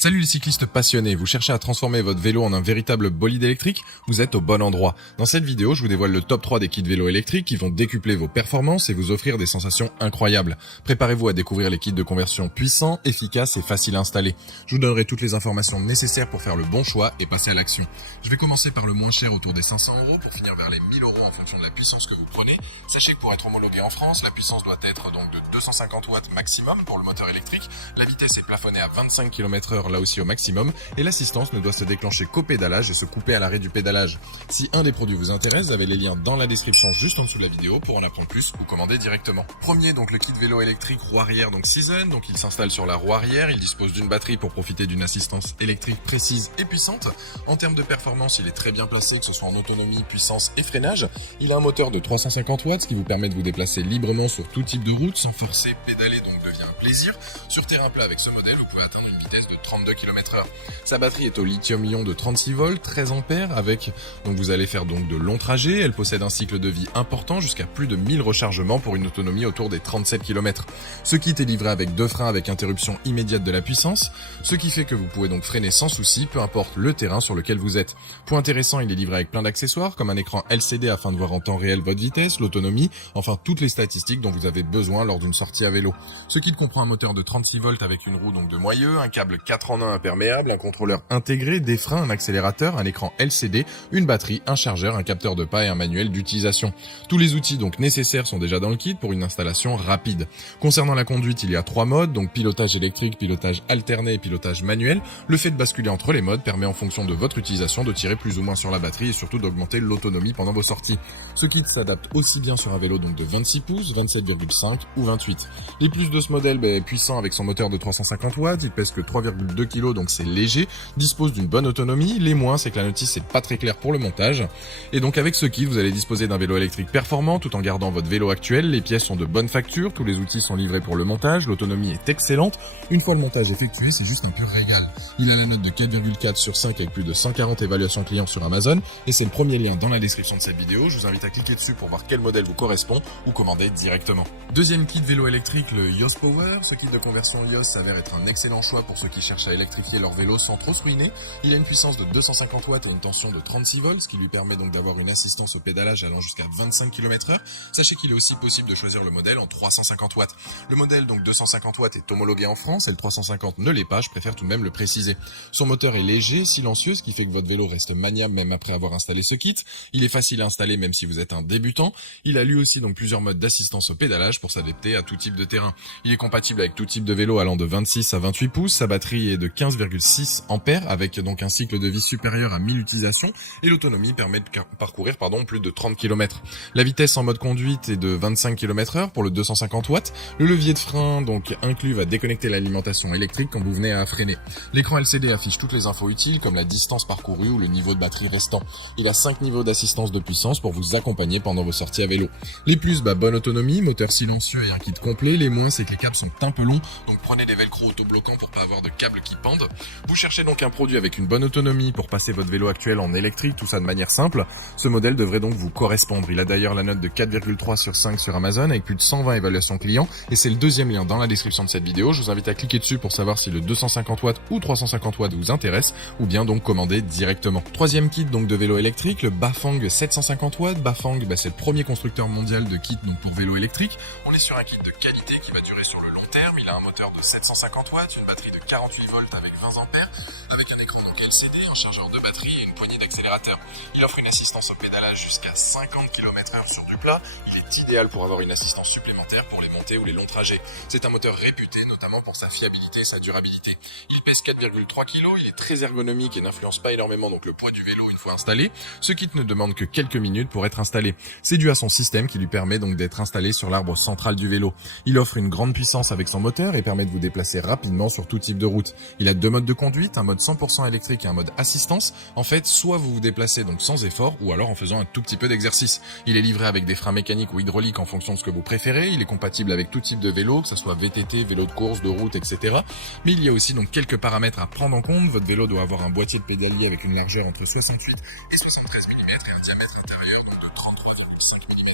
Salut les cyclistes passionnés, vous cherchez à transformer votre vélo en un véritable bolide électrique? Vous êtes au bon endroit. Dans cette vidéo, je vous dévoile le top 3 des kits vélos électriques qui vont décupler vos performances et vous offrir des sensations incroyables. Préparez-vous à découvrir les kits de conversion puissants, efficaces et faciles à installer. Je vous donnerai toutes les informations nécessaires pour faire le bon choix et passer à l'action. Je vais commencer par le moins cher autour des 500 € pour finir vers les 1000 € en fonction de la puissance que vous prenez. Sachez que pour être homologué en France, la puissance doit être donc de 250 watts maximum pour le moteur électrique. La vitesse est plafonnée à 25 km/h là aussi au maximum, et l'assistance ne doit se déclencher qu'au pédalage et se couper à l'arrêt du pédalage. Si un des produits vous intéresse, vous avez les liens dans la description juste en dessous de la vidéo pour en apprendre plus ou commander directement. Premier, donc le kit vélo électrique roue arrière, donc Season, donc il s'installe sur la roue arrière, il dispose d'une batterie pour profiter d'une assistance électrique précise et puissante. En termes de performance, il est très bien placé, que ce soit en autonomie, puissance et freinage. Il a un moteur de 350 watts qui vous permet de vous déplacer librement sur tout type de route sans forcer, pédaler donc devient un plaisir. Sur terrain plat avec ce modèle, vous pouvez atteindre une vitesse de 32 km/h. Sa batterie est au lithium-ion de 36 volts, 13 ampères avec, donc vous allez faire donc de longs trajets. Elle possède un cycle de vie important jusqu'à plus de 1000 rechargements pour une autonomie autour des 37 km. Ce kit est livré avec 2 freins avec interruption immédiate de la puissance, ce qui fait que vous pouvez donc freiner sans souci, peu importe le terrain sur lequel vous êtes. Point intéressant, il est livré avec plein d'accessoires comme un écran LCD afin de voir en temps réel votre vitesse, l'autonomie, enfin toutes les statistiques dont vous avez besoin lors d'une sortie à vélo. Ce kit comprend un moteur de 36 volts avec une roue donc de moyeu, un câble 4 en 1 imperméable, un contrôleur intégré, des freins, un accélérateur, un écran LCD, une batterie, un chargeur, un capteur de pas et un manuel d'utilisation. Tous les outils donc nécessaires sont déjà dans le kit pour une installation rapide. Concernant la conduite, il y a 3 modes, donc pilotage électrique, pilotage alterné et pilotage manuel. Le fait de basculer entre les modes permet en fonction de votre utilisation de tirer plus ou moins sur la batterie et surtout d'augmenter l'autonomie pendant vos sorties. Ce kit s'adapte aussi bien sur un vélo donc de 26 pouces, 27,5 ou 28. Les plus de ce modèle est puissant avec son moteur de 350 watts, il pèse que 3,2 kg donc c'est léger, dispose d'une bonne autonomie. Les moins, c'est que la notice est pas très claire pour le montage. Et donc avec ce kit, vous allez disposer d'un vélo électrique performant tout en gardant votre vélo actuel. Les pièces sont de bonne facture, tous les outils sont livrés pour le montage, l'autonomie est excellente. Une fois le montage effectué, c'est juste un pur régal. Il a la note de 4,4 sur 5 avec plus de 140 évaluations clients sur Amazon et c'est le premier lien dans la description de cette vidéo. Je vous invite à cliquer dessus pour voir quel modèle vous correspond ou commander directement. Deuxième kit vélo électrique, le YOS Power. Ce kit de conversion YOS s'avère être un excellent choix pour ceux qui cherchent à électrifier leur vélo sans trop se ruiner. Il a une puissance de 250 watts et une tension de 36 volts, ce qui lui permet donc d'avoir une assistance au pédalage allant jusqu'à 25 km/h. Sachez qu'il est aussi possible de choisir le modèle en 350 watts. Le modèle donc 250 watts est homologué en France et le 350 ne l'est pas, je préfère tout de même le préciser. Son moteur est léger, silencieux, ce qui fait que votre vélo reste maniable même après avoir installé ce kit. Il est facile à installer même si vous êtes un débutant. Il a lui aussi donc plusieurs modes d'assistance au pédalage pour s'adapter à tout type de terrain. Il est compatible avec tout type de vélo allant de 26 à 28 pouces. Sa batterie est de 15,6 ampères avec donc un cycle de vie supérieur à 1000 utilisations et l'autonomie permet de parcourir plus de 30 km. La vitesse en mode conduite est de 25 km/h pour le 250 watts. Le levier de frein donc inclus va déconnecter l'alimentation électrique quand vous venez à freiner. L'écran LCD affiche toutes les infos utiles comme la distance parcourue ou le niveau de batterie restant. Il a 5 niveaux d'assistance de puissance pour vous accompagner pendant vos sorties à vélo. Les plus, bonne autonomie, moteur silencieux et un kit complet. Les moins, c'est que les câbles sont un peu longs, donc prenez des velcro autobloquants pour pas avoir de câbles qui pendent. Vous cherchez donc un produit avec une bonne autonomie pour passer votre vélo actuel en électrique, tout ça de manière simple. Ce modèle devrait donc vous correspondre. Il a d'ailleurs la note de 4,3 sur 5 sur Amazon avec plus de 120 évaluations clients et c'est le deuxième lien dans la description de cette vidéo. Je vous invite à cliquer dessus pour savoir si le 250 watts ou 350 watts vous intéresse ou bien donc commander directement. Troisième kit donc de vélo électrique, le Bafang 750 watts. Bafang, c'est le premier constructeur mondial de kit donc pour vélo électrique. On est sur un kit de qualité qui va durer sur le long terme. Il a un moteur de 750 watts, une batterie de 48 volts avec 20 ampères, avec un écran donc LCD, un chargeur de batterie et une poignée d'accélérateur. Il offre une assistance au pédalage jusqu'à 50 km/h sur du plat. Il est idéal pour avoir une assistance supplémentaire pour les montées ou les longs trajets. C'est un moteur réputé notamment pour sa fiabilité et sa durabilité. Il pèse 4,3 kg, il est très ergonomique et n'influence pas énormément donc le poids du vélo une fois installé. Ce kit ne demande que quelques minutes pour être installé. C'est dû à son système qui lui permet donc d'être installé sur l'arbre central du vélo. Il offre une grande puissance avec son moteur et permet de vous déplacer rapidement sur tout type de route. Il a 2 modes de conduite, un mode 100% électrique et un mode assistance. En fait, soit vous vous déplacez donc sans effort ou alors en faisant un tout petit peu d'exercice. Il est livré avec des freins mécaniques ou hydrauliques en fonction de ce que vous préférez. Il est compatible avec tout type de vélo, que ce soit VTT, vélo de course, de route, etc. Mais il y a aussi donc quelques paramètres à prendre en compte. Votre vélo doit avoir un boîtier de pédalier avec une largeur entre 68 et 73 mm et un diamètre intérieur donc de 33,5 mm.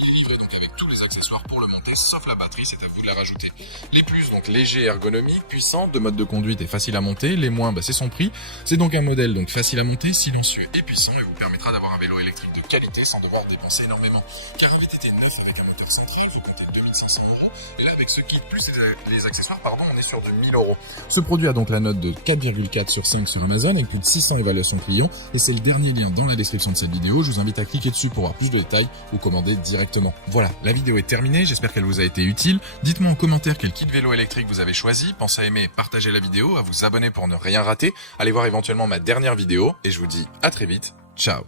Il est livré donc avec tous les accessoires accessoires pour le monter, sauf la batterie, c'est à vous de la rajouter. Les plus, donc léger, ergonomique, puissant, de mode de conduite et facile à monter. Les moins, c'est son prix. C'est donc un modèle donc facile à monter, silencieux et puissant et vous permettra d'avoir un vélo électrique de qualité sans devoir dépenser énormément. Car un VTT neuf avec un moteur central, vous comptez 2500 €. Et là, avec ce kit plus les accessoires, on est sur de 1000 €. Ce produit a donc la note de 4,4 sur 5 sur Amazon avec plus de 600 évaluations clients et c'est le dernier lien dans la description de cette vidéo. Je vous invite à cliquer dessus pour voir plus de détails ou commander directement. Voilà, la vidéo est terminée, j'espère qu'elle vous a été utile. Dites-moi en commentaire quel kit vélo électrique vous avez choisi. Pensez à aimer et partager la vidéo, à vous abonner pour ne rien rater. Allez voir éventuellement ma dernière vidéo et je vous dis à très vite. Ciao.